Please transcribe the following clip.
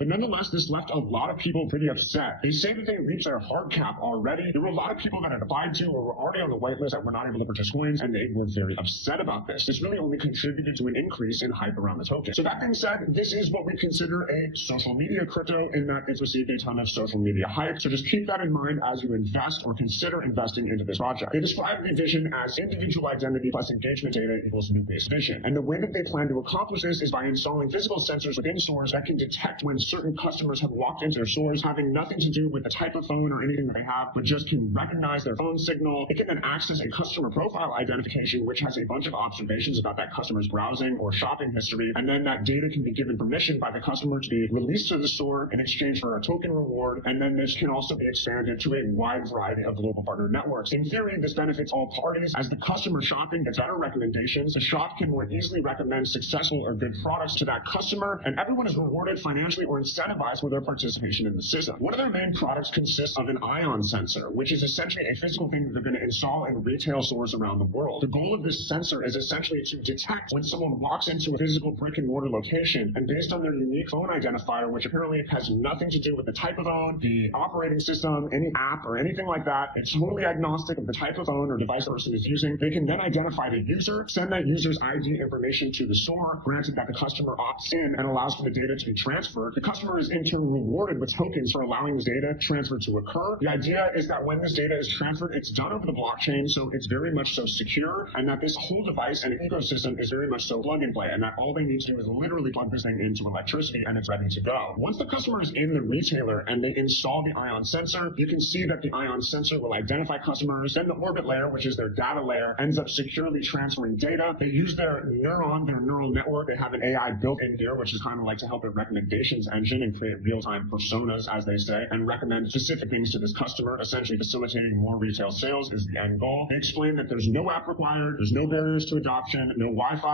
But nonetheless, this left a lot of people pretty upset. They say that they reached their hard cap already. There were a lot of people that had applied to or were already on the whitelist that were not able to purchase coins, and they were very upset about this. This really only contributed to an increase in hype around the token. So that being said, this is what we consider a social media crypto in that it's received a ton of social media hype. So just keep that in mind as you invest or consider investing into this project. They describe the vision as individual identity plus engagement data equals nucleus vision. And the way that they plan to accomplish this is by installing physical sensors within stores that can detect when certain customers have walked into their stores, having nothing to do with the type of phone or anything that they have, but just can recognize their phone signal. It can then access a customer profile identification, which has a bunch of observations about that customer's browsing or shopping history. And then that data can be given permission by the customer to be released to the store in exchange for a token reward. And then this can also be expanded to a wide variety of global partner networks. In theory, this benefits all parties. As the customer shopping gets better recommendations, the shop can more easily recommend successful or good products to that customer, and everyone is rewarded financially or incentivized for their participation in the system. One of their main products consists of an ion sensor, which is essentially a physical thing that they're going to install in retail stores around the world. The goal of this sensor is essentially to detect when someone walks into a physical brick and mortar location, and based on their unique phone identifier, which apparently has nothing to do with the type of phone, the operating system, any app, or anything like that, it's totally agnostic of the type of phone or device the person is using. They can then identify the user, send that user's ID information to the store, granted that the customer opts in and allows for the data to be transferred. The customer is in turn rewarded with tokens for allowing this data transfer to occur. The idea is that when this data is transferred, it's done over the blockchain, so it's very much so secure, and that this whole device and ecosystem is very much so plug and play, and that all they need to do is literally plug this thing into electricity and it's ready to go. Once the customer is in the retailer and they install the ion sensor, you can see that the ion sensor will identify customers. Then the orbit layer, which is their data layer, ends up securely transferring data. They use their neural network. They have an AI built in here, which is kind of like to help a recommendations engine and create real-time personas, as they say, and recommend specific things to this customer. Essentially facilitating more retail sales is the end goal. They explain that there's no app required, there's no barriers to adoption, no Wi-Fi,